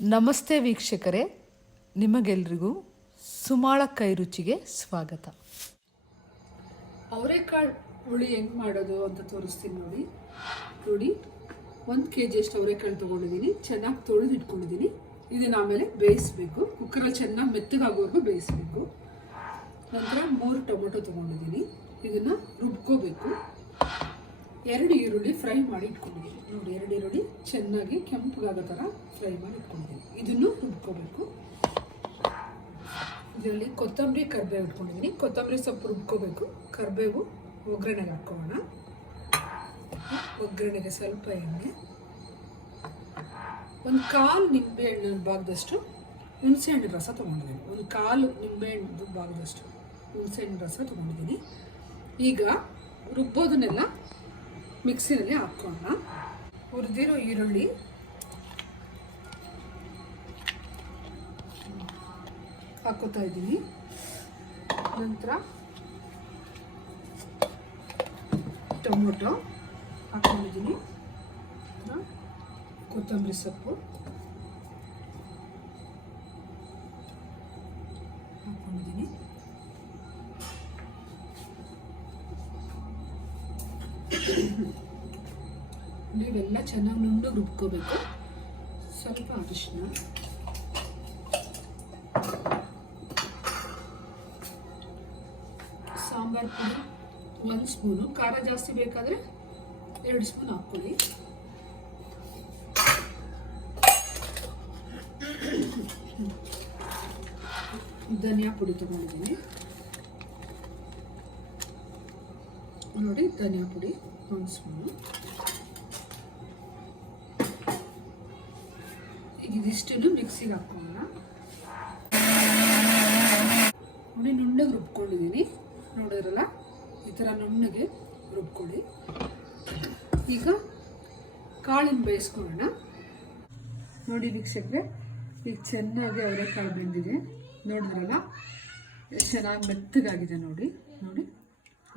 ನಮಸ್ತೆ ವೀಕ್ಷಕರೇ, ನಿಮಗೆಲ್ರಿಗೂ ಸುಮಾಳ ಕೈ ರುಚಿಗೆ ಸ್ವಾಗತ. ಅವರೆಕಾಳು ಹುಳಿ ಹೆಂಗೆ ಮಾಡೋದು ಅಂತ ತೋರಿಸ್ತೀನಿ ನೋಡಿ. 1 kg ಅಷ್ಟು ಅವರೆಕಾಳು ತೊಗೊಂಡಿದ್ದೀನಿ. ಚೆನ್ನಾಗಿ ತೊಳೆದು ಇಟ್ಕೊಂಡಿದ್ದೀನಿ. ಇದನ್ನು ಆಮೇಲೆ ಬೇಯಿಸಬೇಕು. ಕುಕ್ಕರಲ್ಲಿ ಚೆನ್ನಾಗಿ ಮೆತ್ತಗಾಗುವವರೆಗೂ ಬೇಯಿಸಬೇಕು. ನಂತರ 3 ಟೊಮೊಟೊ ತೊಗೊಂಡಿದ್ದೀನಿ. ಇದನ್ನು ರುಬ್ಕೋಬೇಕು. 2 ಈರುಳ್ಳಿ ಫ್ರೈ ಮಾಡಿ ಇಟ್ಕೊಂಡಿದ್ದೀನಿ ನೋಡಿ. 2 ಈರುಳ್ಳಿ ಚೆನ್ನಾಗಿ ಕೆಂಪಗಾಗೋ ಥರ ಫ್ರೈ ಮಾಡಿ ಇಟ್ಕೊಂಡಿದ್ದೀನಿ. ಇದನ್ನು ರುಬ್ಕೋಬೇಕು. ಇದರಲ್ಲಿ ಕೊತ್ತಂಬರಿ ಕರಿಬೇವು ಇಟ್ಕೊಂಡಿದ್ದೀನಿ. ಕೊತ್ತಂಬರಿ ಸೊಪ್ಪು ರುಬ್ಕೋಬೇಕು. ಕರಿಬೇವು ಒಗ್ಗರಣೆಗೆ ಹಾಕೋಣ. ಒಗ್ಗರಣೆಗೆ ಸ್ವಲ್ಪ ಎಣ್ಣೆ, 1/4 ನಿಂಬೆಹಣ್ಣು ಭಾಗದಷ್ಟು ಹುಣಸೆಹಣ್ಣಿನ ರಸ ತೊಗೊಂಡಿದ್ದೀನಿ. 1/4 ನಿಂಬೆಹಣ್ಣು ಭಾಗದಷ್ಟು ಹುಣಸೆಹಣ್ಣಿನ ರಸ ತೊಗೊಂಡಿದ್ದೀನಿ. ಈಗ ರುಬ್ಬೋದನ್ನೆಲ್ಲ ಮಿಕ್ಸಿನಲ್ಲಿ ಹಾಕೋಣ. ಹುರಿದಿರೋ ಈರುಳ್ಳಿ, ಹಾಕೋತಾ ಇದ್ದೀನಿ. ನಂತರ ಟೊಮೊಟೊ ಹಾಕೊಂಡಿದ್ದೀನಿ. ಕೊತ್ತಂಬರಿ ಸೊಪ್ಪು ಹಾಕೊಂಡಿದ್ದೀನಿ. ಇವೆಲ್ಲ ಚೆನ್ನಾಗಿ ನುಣ್ಣಗೆ ರುಬ್ಕೋಬೇಕು. ಸ್ವಲ್ಪ ಅರಿಶಿನ, ಸಾಂಬಾರು ಪುಡಿ 1 ಸ್ಪೂನು. ಖಾರ ಜಾಸ್ತಿ ಬೇಕಾದರೆ 2 ಸ್ಪೂನ್ ಹಾಕ್ಕೊಳ್ಳಿ. ಧನಿಯಾ ಪುಡಿ ತಗೊಂಡಿದ್ದೀನಿ ನೋಡಿ. ಧನಿಯಾ ಪುಡಿ 1 ಸ್ಪೂನು. ಇದಿಷ್ಟನ್ನು ಮಿಕ್ಸಿಗೆ ಹಾಕೋಣ ನೋಡಿ. ನುಣ್ಣಗೆ ರುಬ್ಕೊಂಡಿದ್ದೀನಿ ನೋಡಿದ್ರಲ್ಲ, ಈ ಥರ ನುಣ್ಣಗೆ ರುಬ್ಕೊಳ್ಳಿ. ಈಗ ಕಾಳನ್ನು ಬೇಯಿಸ್ಕೊಳ್ಳೋಣ ನೋಡಿ ವೀಕ್ಷಕರೇ. ಈಗ ಚೆನ್ನಾಗಿ ಅವರೆಕಾಳು ಬೆಂದಿದೆ ನೋಡಿದ್ರಲ್ಲ, ಎಷ್ಟು ಚೆನ್ನಾಗಿ ಮೆತ್ತಗಾಗಿದೆ ನೋಡಿ. ನೋಡಿ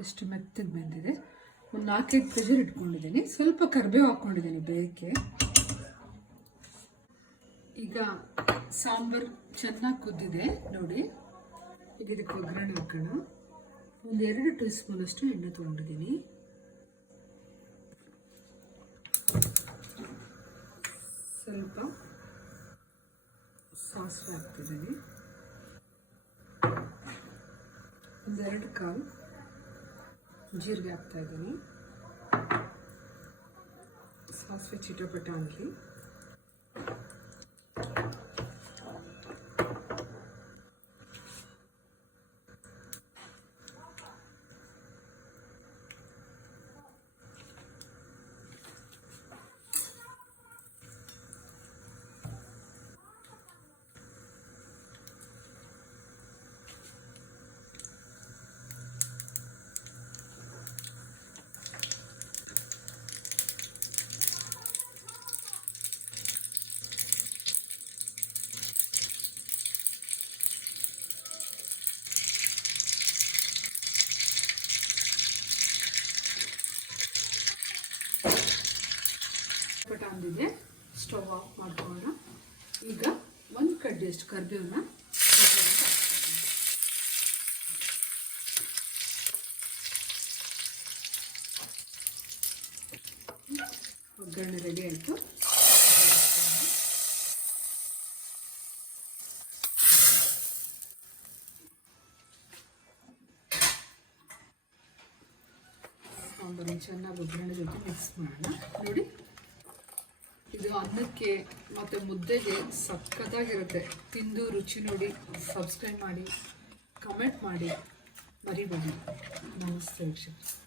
ಎಷ್ಟು ಮೆತ್ತಗೆ ಬೆಂದಿದೆ. ಒಂದು 4-5 ಪ್ರೆಷರ್ ಇಟ್ಕೊಂಡಿದ್ದೀನಿ. ಸ್ವಲ್ಪ ಕರಿಬೇವು ಹಾಕ್ಕೊಂಡಿದ್ದೀನಿ ಬೇಯಕ್ಕೆ. ಈಗ ಸಾಂಬಾರು ಚೆನ್ನಾಗಿ ಕುದ್ದಿದೆ ನೋಡಿ. ಈಗ ಇದಕ್ಕೆ ಒಗ್ಗರಣೆ ಹಾಕೋಣ. 2 ಟೀ ಸ್ಪೂನ್ ಅಷ್ಟು ಎಣ್ಣೆ ತೊಗೊಂಡಿದ್ದೀನಿ. ಸ್ವಲ್ಪ ಸಾಸಿವೆ ಹಾಕ್ತಿದ್ದೀನಿ. 2 ಕಾಳು ಜೀರಿಗೆ ಹಾಕ್ತಾ ಇದ್ದೀನಿ. ಸಾಸಿವೆ ಚಿಟಪಟ ಆಗಲಿ. ಪಟ ಅಂದಿದೆ. ಸ್ಟವ್ ಆಫ್ ಮಾಡ್ಕೊಳ್ಳೋಣ. ಈಗ 1 ಕಡ್ಡಿಯಷ್ಟು ಕರಿಬೇವನ್ನ ಒಗ್ಗರಣೆ ರೆಡಿ ಆಯಿತು. ಸಾಂಬಾರು ಚೆನ್ನಾಗಿ ಒಗ್ಗರಣೆ ಜೊತೆ ಮಿಕ್ಸ್ ಮಾಡೋಣ ನೋಡಿ. ಇದು ಅನ್ನಕ್ಕೆ ಮತ್ತು ಮುದ್ದೆಗೆ ಸಖತ್ತಾಗಿರುತ್ತೆ. ತಿಂದು ರುಚಿ ನೋಡಿ. ಸಬ್ಸ್ಕ್ರೈಬ್ ಮಾಡಿ, ಕಮೆಂಟ್ ಮಾಡಿ ಮರಿಬೇಡಿ. ನಮಸ್ತೆ ವೀಕ್ಷಕರು.